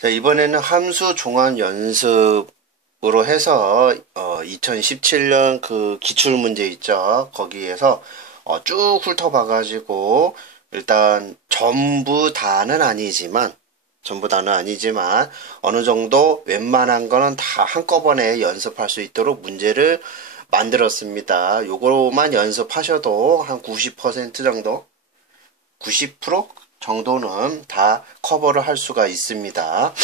자, 이번에는 함수 종합 연습으로 해서 2017년 그 기출 문제 있죠. 거기에서 쭉 훑어봐가지고 일단 전부 다는 아니지만 어느 정도 웬만한 거는 다 한꺼번에 연습할 수 있도록 문제를 만들었습니다. 요거만 연습하셔도 한 90% 정도, 90% 정도는 다 커버를 할 수가 있습니다.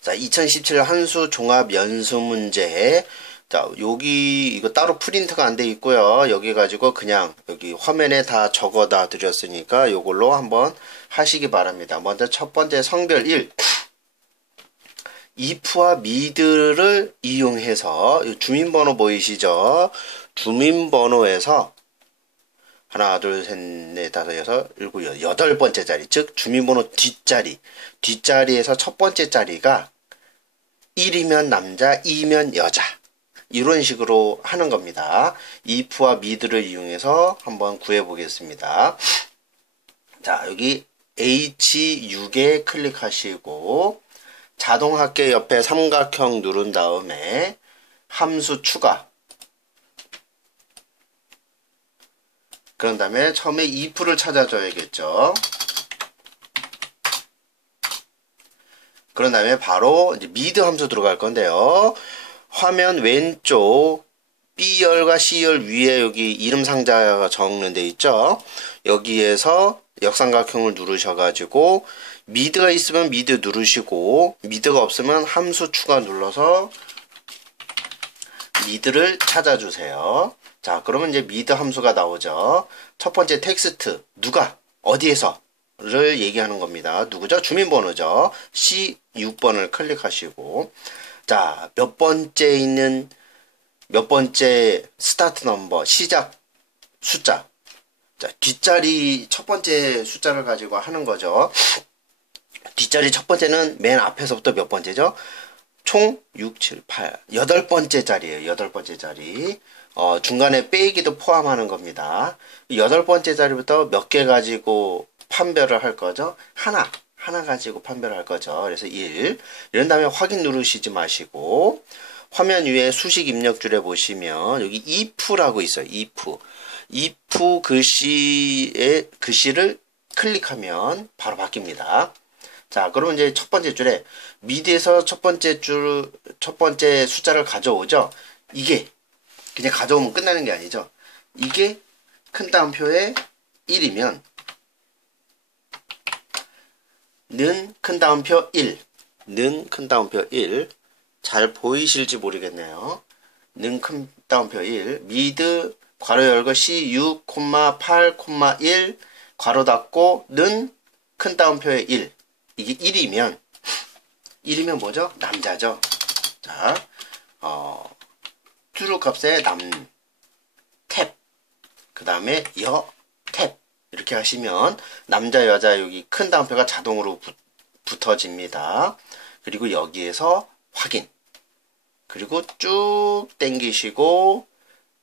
자, 2017 한수 종합 연수 문제. 자, 여기 이거 따로 프린트가 안 돼 있고요. 여기 가지고 그냥 여기 화면에 다 적어다 드렸으니까 요걸로 한번 하시기 바랍니다. 먼저 첫 번째 성별 1. if와 mid를 이용해서 주민번호 보이시죠? 주민번호에서 하나, 둘, 셋, 넷, 다섯, 여섯, 일곱, 여덟 번째 자리, 즉 주민번호 뒷자리에서 첫 번째 자리가 1이면 남자, 2면 여자, 이런 식으로 하는 겁니다. if와 mid를 이용해서 한번 구해 보겠습니다. 자, 여기 H6에 클릭하시고 자동합계 옆에 삼각형 누른 다음에 함수 추가, 그런 다음에 처음에 if를 찾아줘야겠죠. 그런 다음에 바로 이제 미드 함수 들어갈 건데요. 화면 왼쪽 B열과 C열 위에 여기 이름 상자가 적는 데 있죠. 여기에서 역삼각형을 누르셔가지고 미드가 있으면 미드 누르시고 미드가 없으면 함수 추가 눌러서 미드를 찾아주세요. 자, 그러면 이제 미드 함수가 나오죠. 첫 번째 텍스트, 누가, 어디에서 를 얘기하는 겁니다. 누구죠? 주민번호죠. C6번을 클릭하시고, 자, 몇 번째 스타트 넘버, 시작 숫자. 자, 뒷자리 첫 번째 숫자를 가지고 하는 거죠. 뒷자리 첫 번째는 맨 앞에서부터 몇 번째죠? 총 6, 7, 8, 여덟 번째 자리예요. 여덟 번째 자리. 중간에 빼기도 포함하는 겁니다. 여덟 번째 자리부터 몇 개 가지고 판별을 할 거죠? 하나 가지고 판별을 할 거죠. 그래서 1. 이런 다음에 확인 누르시지 마시고, 화면 위에 수식 입력줄에 보시면, 여기 if라고 있어요. if 글씨를 클릭하면 바로 바뀝니다. 자, 그러면 이제 첫 번째 줄에 미드에서 첫 번째 숫자를 가져오죠? 이게 그냥 가져오면 끝나는 게 아니죠. 이게 큰 따옴표에 1이면 는 큰 따옴표 1, 는 큰 따옴표 1, 잘 보이실지 모르겠네요. 는 큰 따옴표 1, 미드 괄호 열고 C6, 8, 1, 괄호 닫고 는 큰 따옴표에 1. 이게 1이면 뭐죠? 남자죠. 자, true 값에 탭, 그 다음에 탭, 이렇게 하시면 남자 여자 여기 큰 따옴표가 자동으로 붙어집니다. 그리고 여기에서 확인, 그리고 쭉 당기시고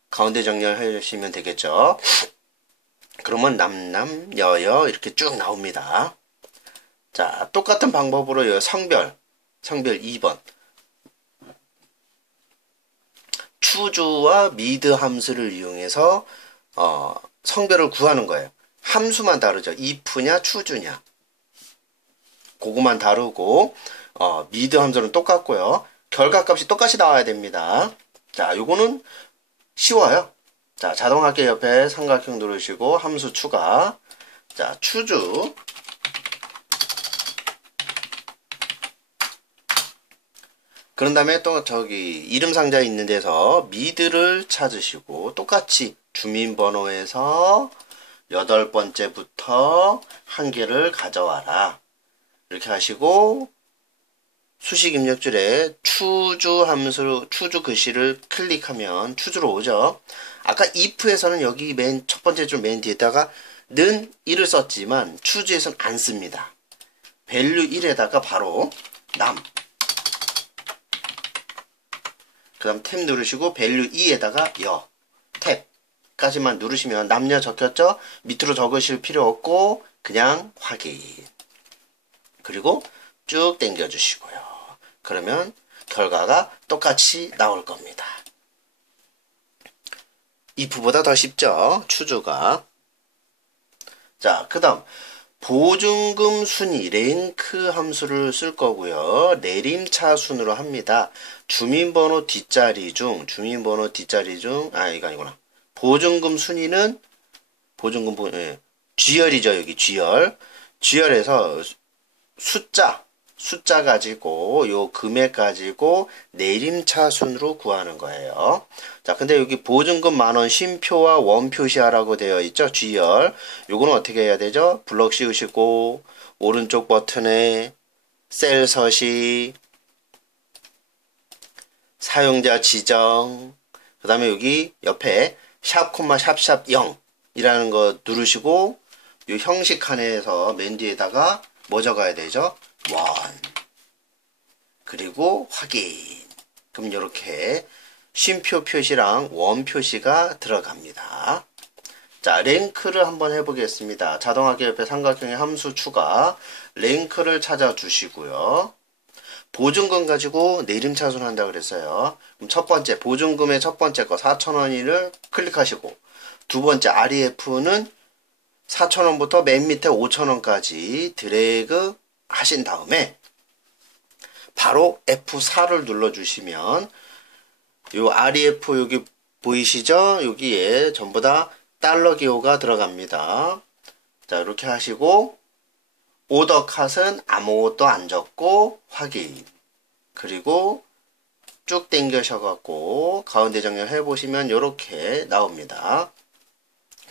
가운데 정렬하시면 되겠죠. 그러면 남, 여 이렇게 쭉 나옵니다. 자, 똑같은 방법으로 성별 2번 추주와 미드 함수를 이용해서 성별을 구하는 거예요. 함수만 다르죠. if냐 추주냐, 그거만 다르고 미드 함수는 똑같고요. 결과값이 똑같이 나와야 됩니다. 자, 요거는 쉬워요. 자, 자동합계 옆에 삼각형 누르시고 함수 추가. 자, 추주, 그런 다음에 또 저기 이름 상자 있는 데서 미드를 찾으시고 똑같이 주민번호에서 여덟 번째부터 한 개를 가져와라, 이렇게 하시고 수식 입력줄에 추주 함수, 추주 글씨를 클릭하면 추주로 오죠. 아까 if에서는 여기 맨 첫 번째 줄 맨 뒤에다가 는 1을 썼지만 추주에서는 안 씁니다. value 1에다가 바로 남, 그 다음 탭 누르시고 value 2에다가 탭까지만 누르시면 남녀 적혔죠? 밑으로 적으실 필요 없고 그냥 확인, 그리고 쭉 당겨주시고요. 그러면 결과가 똑같이 나올 겁니다. if보다 더 쉽죠? 추주가. 자, 그 다음 보증금 순위 랭크 함수를 쓸 거고요. 내림차 순으로 합니다. 주민번호 뒷자리 중 이거 아니구나. 보증금 순위는 G열이죠. 여기 G열에서 숫자 가지고 요 금액 가지고 내림차 순으로 구하는 거예요. 자, 근데 여기 보증금 만원 쉼표와 원표시하라고 되어 있죠. G열. 요거는 어떻게 해야 되죠? 블럭 씌우시고 오른쪽 버튼에 셀 서식, 사용자 지정, 그 다음에 여기 옆에 샵, 샵 0 이라는 거 누르시고 요 형식 칸에서 맨 뒤에다가 뭐 적어야 되죠? 원. 그리고 확인. 그럼 이렇게 쉼표 표시랑 원 표시가 들어갑니다. 자, 랭크를 한번 해보겠습니다. 자동하게 옆에 삼각형의 함수 추가. 랭크를 찾아주시고요. 보증금 가지고 내림차순 한다 그랬어요. 그럼 첫 번째, 보증금의 첫 번째 거 4,000원을 클릭하시고, 두 번째 REF는 4,000원부터 맨 밑에 5,000원까지 드래그 하신 다음에 바로 F4를 눌러주시면 요 REF 여기 보이시죠? 여기에 전부 다 달러 기호가 들어갑니다. 자, 이렇게 하시고 오더 컷은 아무것도 안 적고 확인. 그리고 쭉 당겨셔갖고 가운데 정렬 해보시면 이렇게 나옵니다.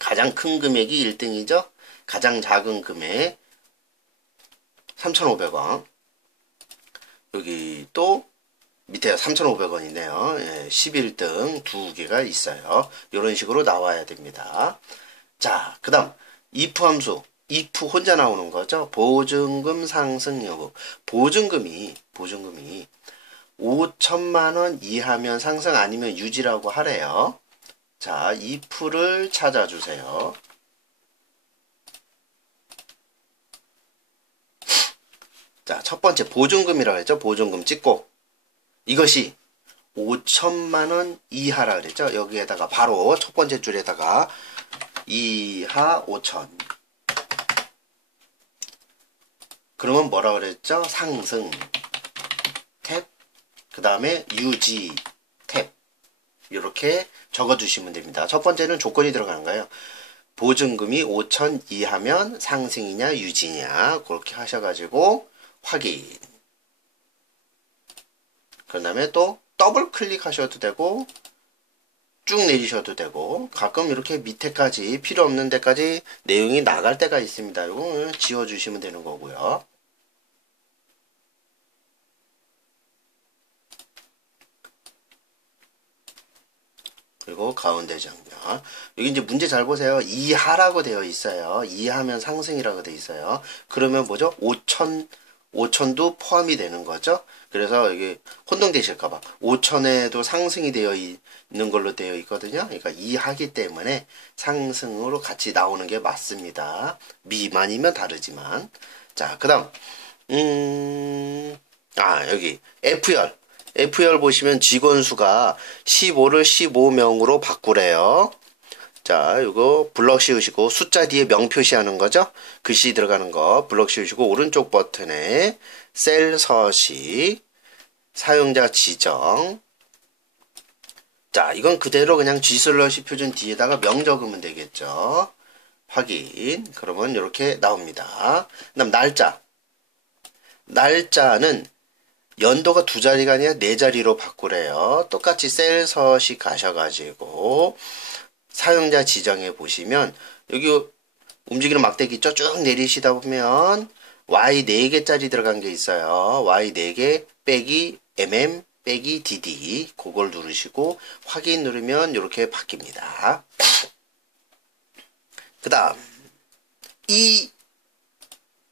가장 큰 금액이 1등이죠. 가장 작은 금액 3,500원. 여기 또 밑에 3,500원이네요. 예, 11등 두 개가 있어요. 이런 식으로 나와야 됩니다. 자, 그 다음 if 함수. if 혼자 나오는 거죠. 보증금 상승 여부. 보증금이 5천만 원 이하면 상승 아니면 유지라고 하래요. 자, if를 찾아주세요. 자, 첫 번째 보증금이라고 했죠. 보증금 찍고 이것이 5천만 원 이하라 그랬죠. 여기에다가 바로 첫 번째 줄에다가 이하 5천. 그러면 뭐라 그랬죠? 상승 탭. 그 다음에 유지 탭. 이렇게 적어주시면 됩니다. 첫 번째는 조건이 들어가는 거예요. 보증금이 5천 이하면 상승이냐 유지냐 그렇게 하셔가지고 확인. 그 다음에 또 더블 클릭하셔도 되고 쭉 내리셔도 되고 가끔 이렇게 밑에까지 필요 없는 데까지 내용이 나갈 때가 있습니다. 이거 지워주시면 되는 거고요. 그리고 가운데 정렬. 여기 이제 문제 잘 보세요. 이하라고 되어 있어요. 이하면 상승이라고 되어 있어요. 그러면 뭐죠? 5천도 포함이 되는 거죠. 그래서 여기 혼동되실까봐 5천에도 상승이 되어 있는 걸로 되어 있거든요. 그러니까 이하기 때문에 상승으로 같이 나오는 게 맞습니다. 미만이면 다르지만. 자, 그 다음 여기 F열 보시면 직원 수가 15를 15명으로 바꾸래요. 자, 이거 블럭 씌우시고 숫자 뒤에 명 표시하는 거죠. 글씨 들어가는 거 블럭 씌우시고 오른쪽 버튼에 셀 서식, 사용자 지정. 자, 이건 그대로 그냥 G슬러시 표준 뒤에다가 명 적으면 되겠죠. 확인. 그러면 이렇게 나옵니다. 그 다음 날짜는 연도가 두 자리가 아니라 네 자리로 바꾸래요. 똑같이 셀 서식 가셔가지고 사용자 지정해 보시면 여기 움직이는 막대기 있죠? 쭉 내리시다 보면 Y 4개짜리 들어간 게 있어요. Y 4개 빼기 MM 빼기 DD 그걸 누르시고 확인 누르면 이렇게 바뀝니다. 그 다음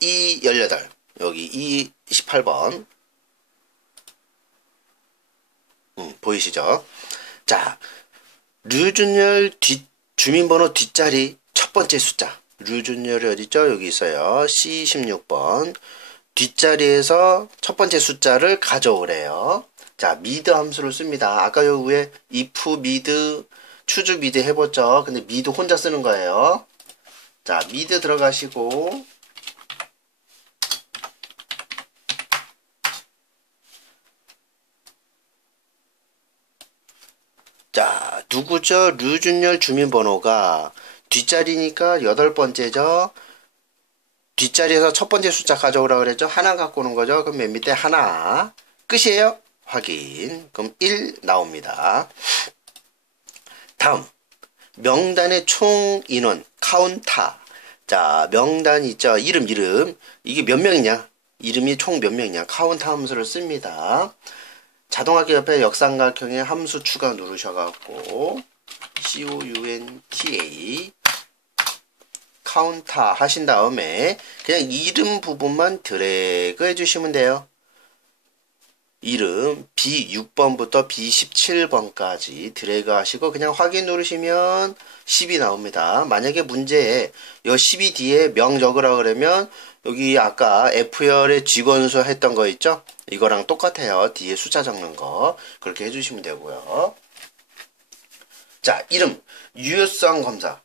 E18 여기 E18번 보이시죠? 자, 류준열 주민번호 뒷자리 첫 번째 숫자. 류준열이 어디있죠? 여기 있어요. C16번. 뒷자리에서 첫 번째 숫자를 가져오래요. 자, 미드 함수를 씁니다. 아까 요 위에 if 미드, 추주 미드 해봤죠. 근데 미드 혼자 쓰는 거예요. 자, 미드 들어가시고 자, 누구죠? 류준열 주민번호가 뒷자리니까 8번째죠. 뒷자리에서 첫 번째 숫자 가져오라 그랬죠. 하나 갖고 오는 거죠. 그럼 맨 밑에 하나. 끝이에요. 확인. 그럼 1 나옵니다. 다음. 명단의 총 인원 카운터. 자, 명단 있죠. 이름. 이게 몇 명이냐? 이름이 총 몇 명이냐? 카운터 함수를 씁니다. 자동하게 옆에 역삼각형의 함수 추가 누르셔갖고 COUNTA 카운터 하신 다음에 그냥 이름 부분만 드래그 해주시면 돼요. 이름 B6번부터 B17번까지 드래그 하시고 그냥 확인 누르시면 10이 나옵니다. 만약에 문제에 이 12 뒤에 명 적으라 그러면 여기 아까 F열의 직원수 했던 거 있죠? 이거랑 똑같아요. 뒤에 숫자 적는 거. 그렇게 해주시면 되고요. 자, 이름 유효성 검사.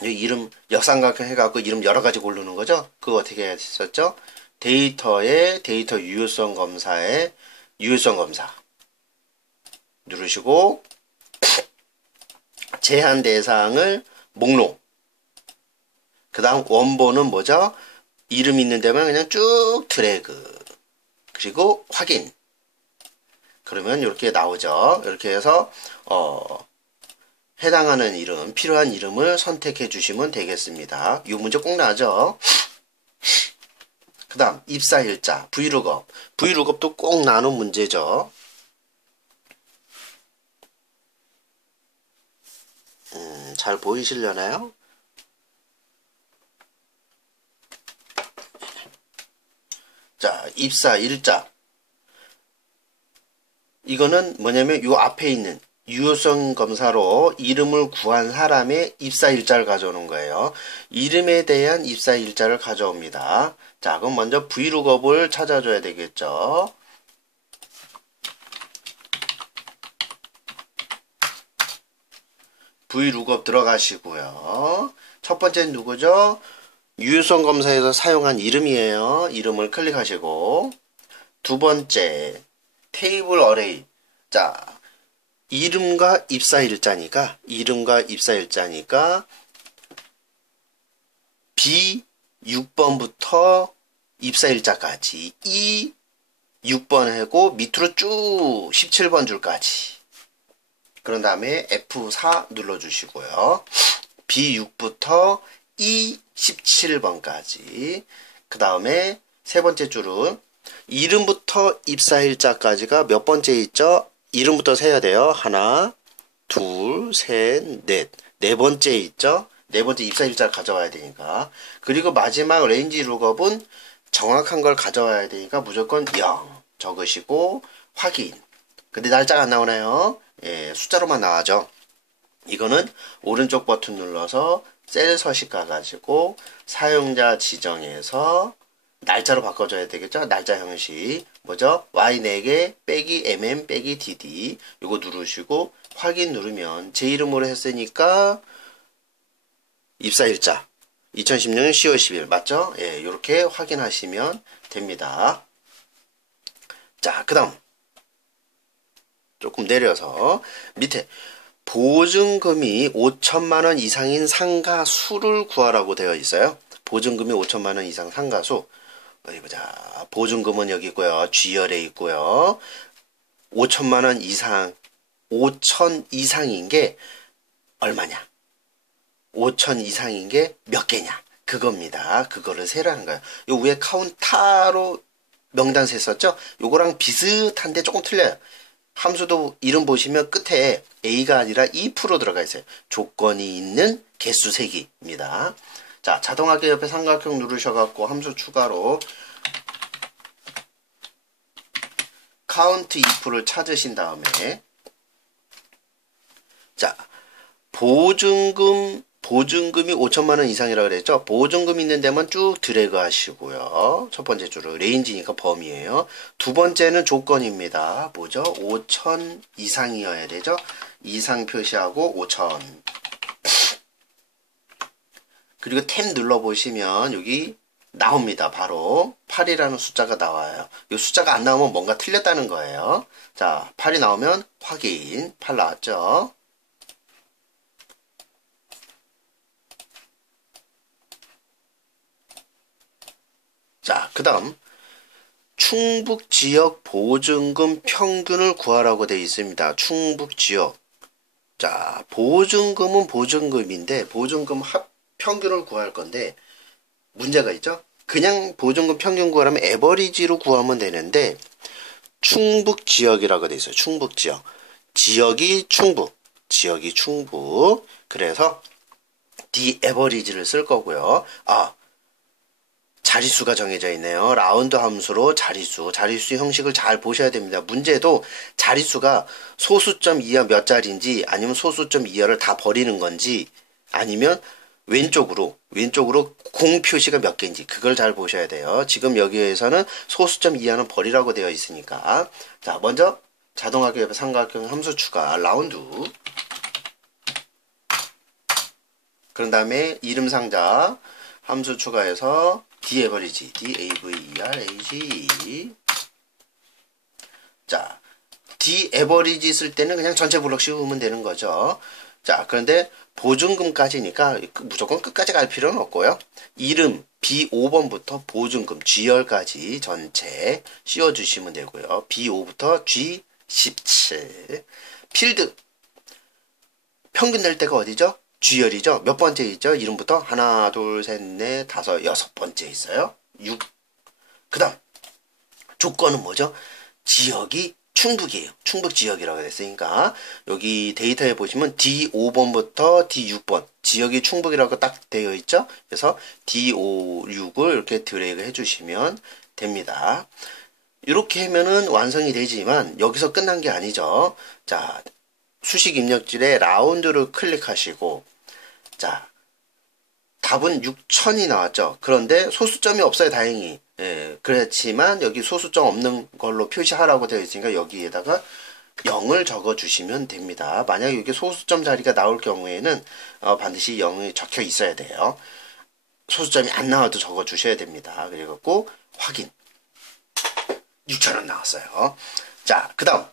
이름 역삼각형 해갖고 이름 여러 가지 고르는 거죠? 그거 어떻게 했었죠? 데이터의 데이터 유효성 검사에 유효성 검사 누르시고 제한 대상을 목록 그 다음 원본은 뭐죠? 이름 있는 데만 그냥 쭉 드래그 그리고 확인 그러면 이렇게 나오죠. 이렇게 해서 해당하는 이름, 필요한 이름을 선택해 주시면 되겠습니다. 이 문제 꼭 나죠. 그 다음 입사일자, 브이룩업. 브이룩업도 꼭 나눈 문제죠. 잘 보이시려나요? 자, 입사일자. 이거는 뭐냐면 요 앞에 있는 유효성 검사로 이름을 구한 사람의 입사일자를 가져오는 거예요. 이름에 대한 입사일자를 가져옵니다. 자, 그럼 먼저 브이룩업을 찾아줘야 되겠죠. 브이룩업 들어가시고요. 첫 번째는 누구죠? 유효성 검사에서 사용한 이름이에요. 이름을 클릭하시고 두 번째 테이블 어레이. 자, 이름과 입사일자니까 B6번부터 입사일자까지 이 6번 하고 밑으로 쭉 17번 줄까지 그런 다음에 F4 눌러주시고요. B6부터 E 17번까지 그 다음에 세 번째 줄은 이름부터 입사일자까지가 몇 번째 있죠? 이름부터 세야 돼요. 하나, 둘, 셋, 넷. 네 번째 있죠? 네 번째 입사일자를 가져와야 되니까. 그리고 마지막 레인지 룩업은 정확한 걸 가져와야 되니까 무조건 0 적으시고 확인. 근데 날짜가 안 나오나요? 예, 숫자로만 나와죠. 이거는 오른쪽 버튼 눌러서 셀 서식 가가지고 사용자 지정에서 날짜로 바꿔줘야 되겠죠? 날짜 형식. 뭐죠? Y 4개 빼기 MM 빼기 DD. 요거 누르시고 확인 누르면 제 이름으로 했으니까 입사일자 2016년 10월 10일 맞죠? 예, 요렇게 확인하시면 됩니다. 자, 그 다음 조금 내려서 밑에 보증금이 5천만원 이상인 상가수를 구하라고 되어 있어요. 보증금이 5천만원 이상 상가수. 어디 보자. 보증금은 여기 있고요. G열에 있고요. 5천만원 이상, 5천 이상인 게 얼마냐? 5천 이상인 게 몇 개냐? 그겁니다. 그거를 세라는 거예요. 요 위에 카운터로 명단 셌었죠? 요거랑 비슷한데 조금 틀려요. 함수도 이름 보시면 끝에 A가 아니라 2% 들어가 있어요. 조건이 있는 개수 세기입니다. 자, 자동하게 옆에 삼각형 누르셔갖고 함수 추가로 count if를 찾으신 다음에 자, 보증금 보증금이 5천만 원 이상이라고 그랬죠. 보증금 있는 데만 쭉 드래그 하시고요. 첫 번째 줄은 레인지니까 범위예요. 두 번째는 조건입니다. 뭐죠? 5천 이상이어야 되죠. 이상 표시하고 5천. 그리고 탭 눌러보시면 여기 나옵니다. 바로 8이라는 숫자가 나와요. 이 숫자가 안 나오면 뭔가 틀렸다는 거예요. 자, 8이 나오면 확인. 8 나왔죠. 자, 그 다음 충북지역 보증금 평균을 구하라고 되어 있습니다. 충북지역. 자, 보증금은 보증금인데 보증금 평균을 구할 건데 문제가 있죠. 그냥 보증금 평균 구하려면 에버리지로 구하면 되는데 충북지역이라고 되어 있어요. 충북지역. 지역이 충북. 지역이 충북. 그래서 D 에버리지를 쓸 거고요. 아, 자릿수가 정해져 있네요. 라운드 함수로 자릿수 형식을 잘 보셔야 됩니다. 문제도 자릿수가 소수점 이하 몇 자리인지 아니면 소수점 이하를 다 버리는 건지 아니면 왼쪽으로 공 표시가 몇 개인지 그걸 잘 보셔야 돼요. 지금 여기에서는 소수점 이하는 버리라고 되어 있으니까 자, 먼저 자동하게 옆에 삼각형 함수 추가 라운드. 그런 다음에 이름 상자 함수 추가해서 Davg, Daverage. 자, Davg 쓸 때는 그냥 전체 블럭 씌우면 되는 거죠. 자, 그런데 보증금까지니까 무조건 끝까지 갈 필요는 없고요. 이름 B5번부터 보증금 G열까지 전체 씌워주시면 되고요. B5부터 G17. 필드 평균 낼 때가 어디죠? G열이죠. 몇 번째 있죠? 이름부터 하나, 둘, 셋, 넷, 다섯, 여섯 번째 있어요. 6. 그 다음 조건은 뭐죠? 지역이 충북이에요. 충북 지역이라고 했으니까 여기 데이터에 보시면 D5번부터 D6번 지역이 충북이라고 딱 되어 있죠. 그래서 D5, 6을 이렇게 드래그 해주시면 됩니다. 이렇게 하면은 완성이 되지만 여기서 끝난 게 아니죠. 자, 수식 입력줄에 라운드를 클릭하시고 자, 답은 6천이 나왔죠. 그런데 소수점이 없어요. 다행히. 예, 그렇지만 여기 소수점 없는 걸로 표시하라고 되어 있으니까 여기에다가 0을 적어 주시면 됩니다. 만약에 여기 소수점 자리가 나올 경우에는 반드시 0이 적혀 있어야 돼요. 소수점이 안 나와도 적어 주셔야 됩니다. 그래갖고 확인. 6,000원 나왔어요. 자, 그 다음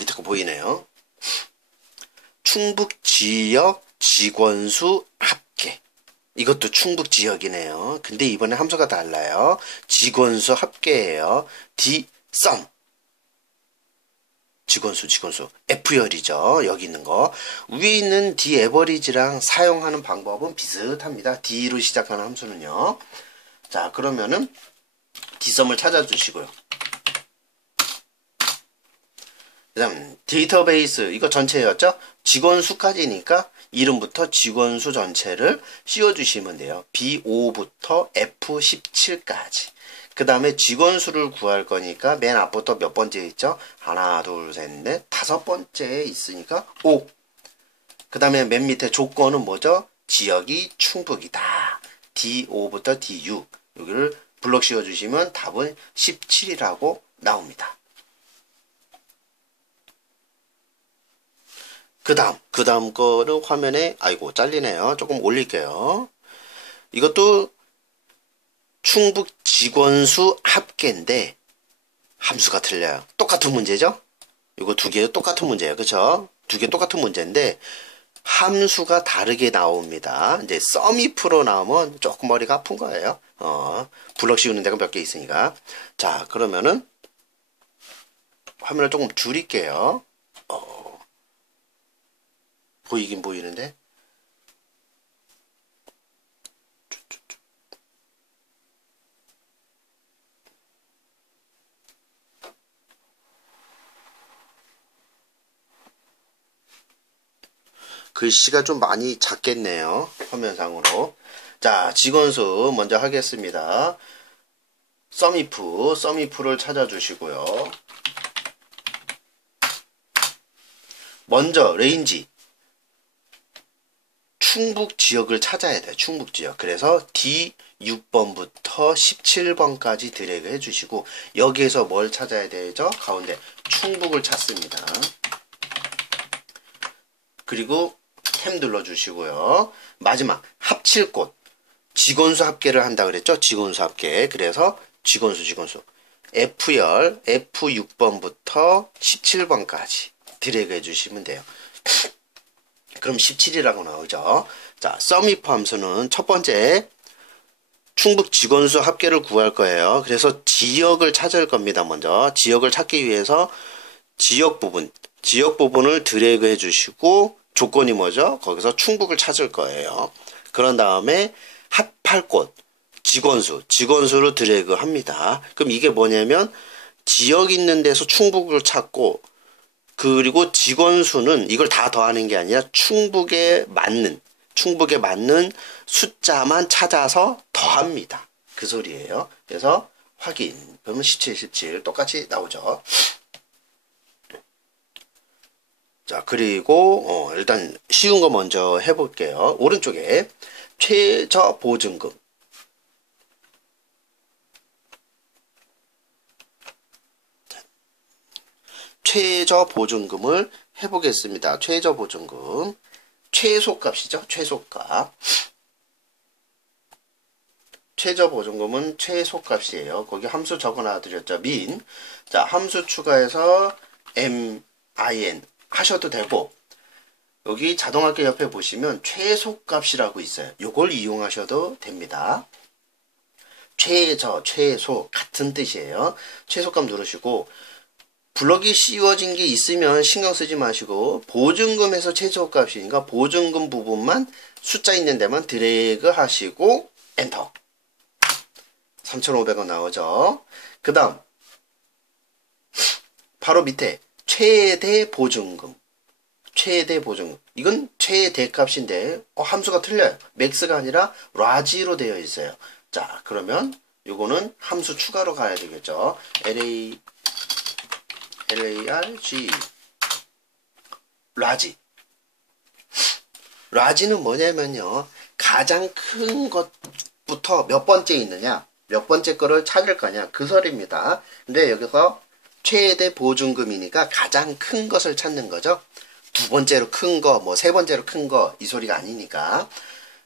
밑에 거 보이네요. 충북 지역 직원수 합계. 이것도 충북 지역이네요. 근데 이번에 함수가 달라요. 직원수 합계예요. D sum. 직원수 F열이죠. 여기 있는 거. 위에 있는 D average랑 사용하는 방법은 비슷합니다. D로 시작하는 함수는요. 자, 그러면은 D sum을 찾아주시고요. 그 다음 데이터베이스 이거 전체였죠? 직원 수까지니까 이름부터 직원 수 전체를 씌워주시면 돼요. B5부터 F17까지. 그 다음에 직원 수를 구할 거니까 맨 앞부터 몇 번째 있죠? 하나, 둘, 셋, 넷, 다섯 번째에 있으니까 5. 그 다음에 맨 밑에 조건은 뭐죠? 지역이 충북이다. D5부터 D6. 여기를 블럭 씌워주시면 답은 17이라고 나옵니다. 그 다음 거는 화면에, 아이고, 잘리네요. 조금 올릴게요. 이것도 충북 직원수 합계인데, 함수가 틀려요. 똑같은 문제죠? 이거 두 개 똑같은 문제예요. 그쵸? 두 개 똑같은 문제인데, 함수가 다르게 나옵니다. 이제 썸이프로 나오면 조금 머리가 아픈 거예요. 블럭 씌우는 데가 몇 개 있으니까. 자, 그러면은, 화면을 조금 줄일게요. 보이긴 보이는데 글씨가 좀 많이 작겠네요. 화면상으로. 자, 직원수 먼저 하겠습니다. 썸이프를 찾아주시고요. 먼저 레인지 충북 지역을 찾아야 돼요. 충북 지역. 그래서 D6번부터 17번까지 드래그 해주시고 여기에서 뭘 찾아야 되죠? 가운데 충북을 찾습니다. 그리고 탭 눌러주시고요. 마지막 합칠 곳. 직원수 합계를 한다 그랬죠? 직원수 합계. 그래서 직원수 F열 F6번부터 17번까지 드래그 해주시면 돼요. 그럼 17이라고 나오죠. 자, 썸이프 함수는 첫 번째 충북 직원수 합계를 구할 거예요. 그래서 지역을 찾을 겁니다. 먼저 지역을 찾기 위해서 지역 부분을 드래그 해주시고 조건이 뭐죠? 거기서 충북을 찾을 거예요. 그런 다음에 합할 곳 직원수로 드래그 합니다. 그럼 이게 뭐냐면 지역 있는 데서 충북을 찾고 그리고 직원수는 이걸 다 더하는 게 아니라 충북에 맞는 숫자만 찾아서 더합니다. 그 소리예요. 그래서 확인. 그러면 17 똑같이 나오죠. 자, 그리고 일단 쉬운 거 먼저 해볼게요. 오른쪽에 최저 보증금. 최저 보증금을 해보겠습니다. 최저 보증금. 최소값이죠. 최소값. 최저 보증금은 최소값이에요. 거기 함수 적어놔 드렸죠. 민. 자, 함수 추가해서 min 하셔도 되고 여기 자동합계 옆에 보시면 최소값이라고 있어요. 요걸 이용하셔도 됩니다. 최저, 최소 같은 뜻이에요. 최소값 누르시고 블럭이 씌워진 게 있으면 신경 쓰지 마시고 보증금에서 최소값이니까 보증금 부분만 숫자 있는 데만 드래그 하시고 엔터. 3,500원 나오죠. 그 다음 바로 밑에 최대 보증금. 이건 최대 값인데 함수가 틀려요. 맥스가 아니라 라지로 되어 있어요. 자, 그러면 요거는 함수 추가로 가야 되겠죠. LARG 라지는 뭐냐면요. 가장 큰 것부터 몇 번째 있느냐, 몇 번째 거를 찾을 거냐, 그 소리입니다. 근데 여기서 최대 보증금이니까 가장 큰 것을 찾는 거죠. 두 번째로 큰 거, 뭐 세 번째로 큰 거, 이 소리가 아니니까.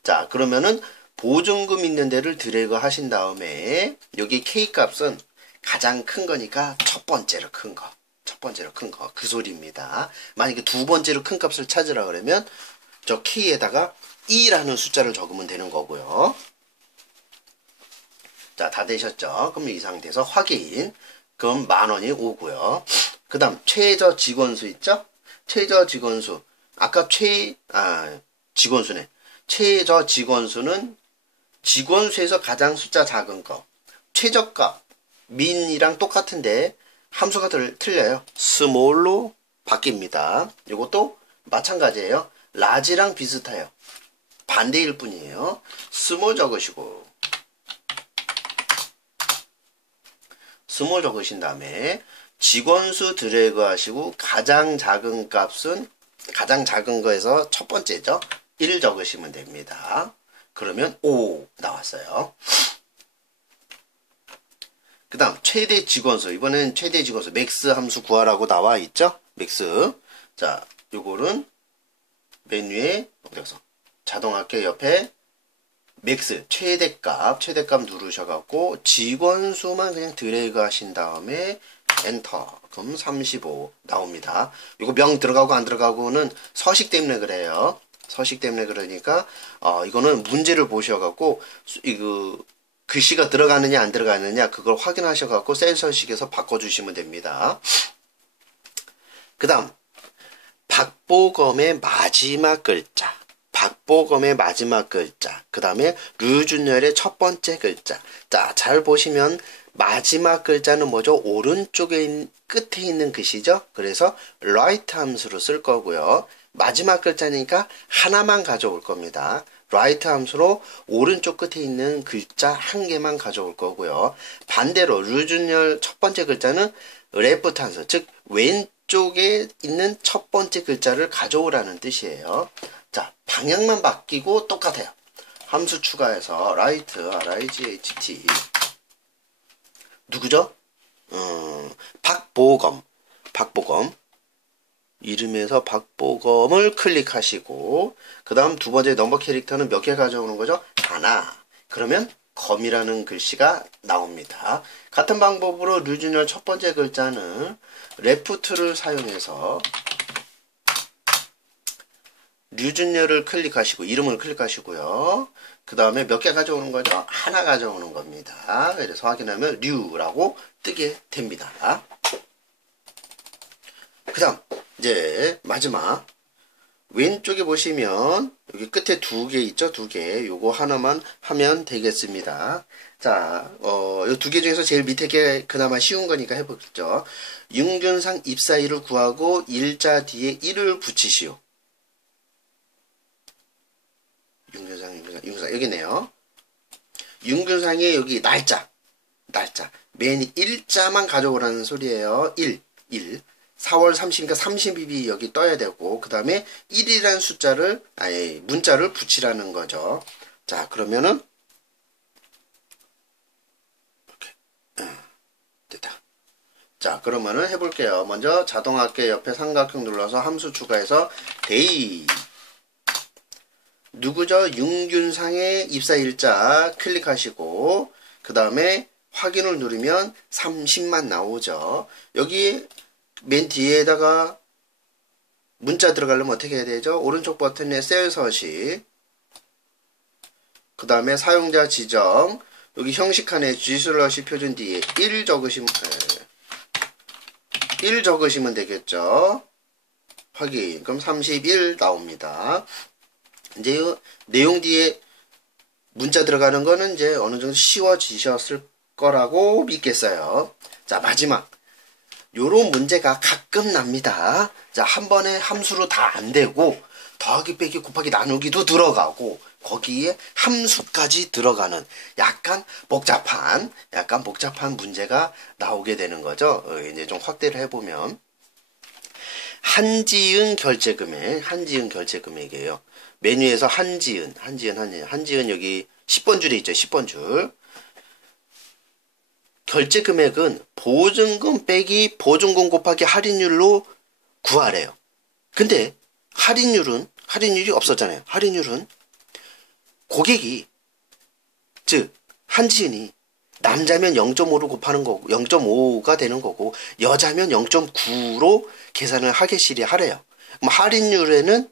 자, 그러면은 보증금 있는 데를 드래그 하신 다음에 여기 K 값은 가장 큰 거니까 첫 번째로 큰 거, 그 소리입니다. 만약에 두 번째로 큰 값을 찾으라 그러면 저 K에다가 2라는 숫자를 적으면 되는 거고요. 자, 다 되셨죠? 그럼 이 상태에서 확인. 그럼 10,000원이 오고요. 그 다음 최저 직원수 있죠? 최저 직원수. 아까 직원수네. 최저 직원수는 직원수에서 가장 숫자 작은 거. 최저값 민이랑 똑같은데 함수가 틀려요. 스몰로 바뀝니다. 이것도 마찬가지예요. 라지랑 비슷해요. 반대일 뿐이에요. 스몰 적으시고 스몰 적으신 다음에 직원수 드래그 하시고 가장 작은 값은 가장 작은 거에서 첫 번째죠. 1 적으시면 됩니다. 그러면 5 나왔어요. 그 다음 최대 직원수. 이번엔 최대 직원수 맥스 함수 구하라고 나와 있죠. 맥스. 자, 요거는 메뉴에 어디서 자동합계 옆에 맥스 최대값 누르셔갖고 직원수만 그냥 드래그 하신 다음에 엔터. 그럼 35 나옵니다. 이거 명 들어가고 안 들어가고는 서식 때문에 그래요. 서식 때문에 그러니까 이거는 문제를 보셔갖고 이거 글씨가 들어가느냐 안 들어가느냐 그걸 확인하셔갖고 셀 서식에서 바꿔주시면 됩니다. 그 다음 박보검의 마지막 글자. 그 다음에 류준열의 첫 번째 글자. 자, 잘 보시면 마지막 글자는 뭐죠? 오른쪽에 끝에 있는 글씨죠? 그래서 right 함수로 쓸 거고요. 마지막 글자니까 하나만 가져올 겁니다. right 함수로 오른쪽 끝에 있는 글자 한 개만 가져올 거고요. 반대로 류준열 첫 번째 글자는 left 함수, 즉 왼쪽에 있는 첫 번째 글자를 가져오라는 뜻이에요. 자, 방향만 바뀌고 똑같아요. 함수 추가해서 write, R-I-G-H-T. 누구죠? 박보검. 이름에서 박보검을 클릭하시고, 그 다음 두 번째 넘버 캐릭터는 몇 개 가져오는 거죠? 하나. 그러면 검이라는 글씨가 나옵니다. 같은 방법으로 류준열 첫 번째 글자는 레프트를 사용해서 류준열을 클릭하시고, 이름을 클릭하시고요. 그 다음에 몇 개 가져오는 거죠? 하나 가져오는 겁니다. 그래서 확인하면 류라고 뜨게 됩니다. 그 다음 이제 마지막 왼쪽에 보시면 여기 끝에 두 개 있죠? 두 개. 요거 하나만 하면 되겠습니다. 자, 요 두 개 중에서 제일 밑에 게 그나마 쉬운 거니까 해보겠죠. 융균상 입사일을 구하고 일자 뒤에 1을 붙이시오. 융균상 여기 있네요. 융균상에 여기 날짜. 맨 일자만 가져오라는 소리예요. 1. 4월 30이니까 30일이 여기 떠야 되고, 그 다음에 1이라는 숫자를, 문자를 붙이라는 거죠. 자, 그러면은, 이렇게, 됐다. 자, 그러면은 해볼게요. 먼저 자동합계 옆에 삼각형 눌러서 함수 추가해서 데이. 누구죠? 융균상의 입사일자 클릭하시고, 그 다음에 확인을 누르면 30만 나오죠. 여기 맨 뒤에다가 문자 들어가려면 어떻게 해야 되죠? 오른쪽 버튼에 셀 서식, 그 다음에 사용자 지정, 여기 형식 칸에 G슬러시 표준 뒤에 1 적으시면 되겠죠. 확인. 그럼 31 나옵니다. 이제 이 내용 뒤에 문자 들어가는 거는 이제 어느 정도 쉬워지셨을 거라고 믿겠어요. 자, 마지막. 요런 문제가 가끔 납니다. 자, 한 번에 함수로 다 안 되고, 더하기, 빼기, 곱하기, 나누기도 들어가고, 거기에 함수까지 들어가는 약간 복잡한 문제가 나오게 되는 거죠. 이제 좀 확대를 해보면. 한지은 결제금액이에요. 메뉴에서 한지은 여기 10번 줄에 있죠. 10번 줄. 결제 금액은 보증금 빼기 보증금 곱하기 할인율로 구하래요. 근데 할인율이 없었잖아요. 할인율은 고객이, 즉 한지은이 남자면 0.5로 곱하는 거고 0.5가 되는 거고, 여자면 0.9로 계산을 하래요. 그럼 할인율에는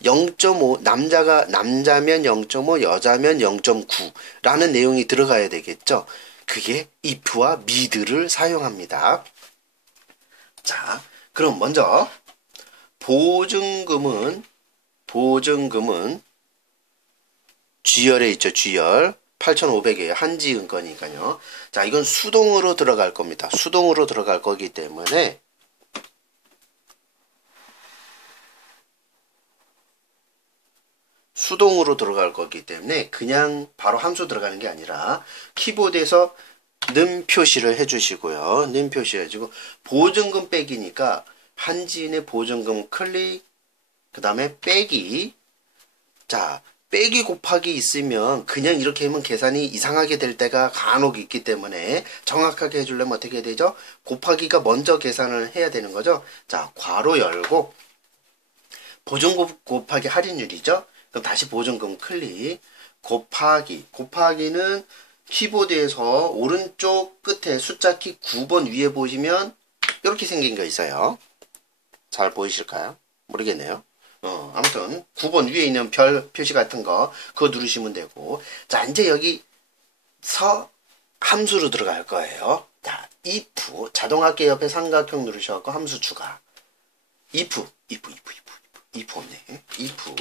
0.5, 남자면 0.5, 여자면 0.9라는 내용이 들어가야 되겠죠. 그게 if와 mid를 사용합니다. 자, 그럼 먼저 보증금은 G열에 있죠. G열 8,500이에요. 한지은 거니까요. 자, 이건 수동으로 들어갈 겁니다. 수동으로 들어갈 거기 때문에 그냥 바로 함수 들어가는 게 아니라 키보드에서 는 표시를 해주시고요. 는 표시 해주고, 보증금 빼기니까 한지인의 보증금 클릭, 그 다음에 빼기. 자, 빼기 곱하기 있으면 그냥 이렇게 하면 계산이 이상하게 될 때가 간혹 있기 때문에 정확하게 해주려면 어떻게 해야 되죠? 곱하기가 먼저 계산을 해야 되는 거죠. 자, 괄호 열고 보증금 곱하기 할인율이죠. 그럼 다시 보증금 클릭, 곱하기는 키보드에서 오른쪽 끝에 숫자키 9번 위에 보시면 이렇게 생긴 거 있어요. 잘 보이실까요? 모르겠네요. 아무튼 9번 위에 있는 별 표시 같은 거 그거 누르시면 되고, 자, 이제 여기서 함수로 들어갈 거예요. 자, if 자동합계 옆에 삼각형 누르셔서 함수 추가. if 없네. if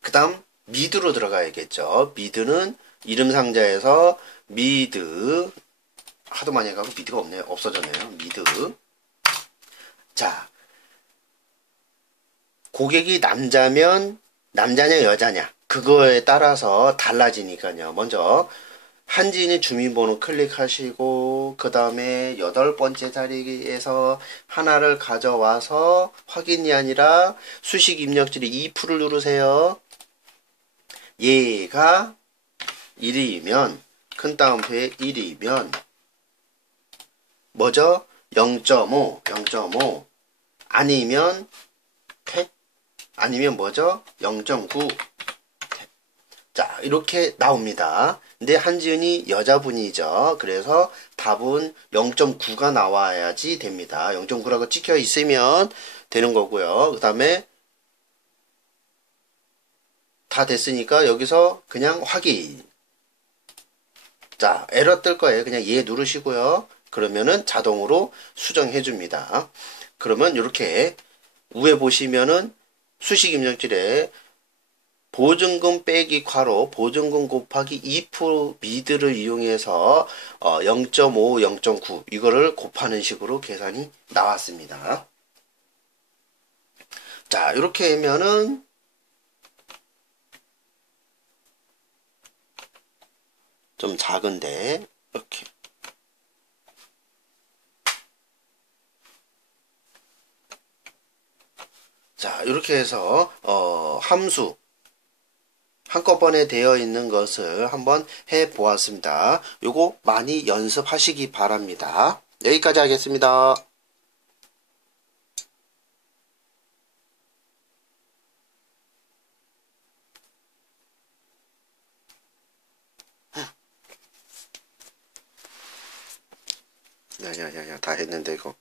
그 다음 mid로 들어가야겠죠. mid는 이름 상자에서 mid, 하도 많이 해가지고 mid가 없어졌네요. mid. 자, 고객이 남자냐 여자냐 그거에 따라서 달라지니까요. 먼저 한지인의 주민번호 클릭하시고 그 다음에 8번째 자리에서 하나를 가져와서 확인이 아니라 수식 입력줄이 2%를 누르세요. 얘가 1이면 큰 따옴표에 1이면 뭐죠? 0.5 아니면 탭 아니면 뭐죠? 0.9 자 이렇게 나옵니다. 근데 한지은이 여자분이죠. 그래서 답은 0.9가 나와야지 됩니다. 0.9라고 찍혀 있으면 되는 거고요. 그 다음에 다 됐으니까 여기서 그냥 확인. 자 에러 뜰 거예요. 그냥 얘 누르시고요. 그러면은 자동으로 수정해 줍니다. 그러면 이렇게 위에 보시면은 수식 입력줄에 보증금 빼기 괄호 보증금 곱하기 2% 미드를 이용해서 0.5, 0.9 이거를 곱하는 식으로 계산이 나왔습니다. 자 이렇게 하면은 좀 작은데 이렇게 자 이렇게 해서 함수 한꺼번에 되어 있는 것을 한번 해 보았습니다. 요거 많이 연습하시기 바랍니다. 여기까지 하겠습니다. 야야야야 다 했는데 이거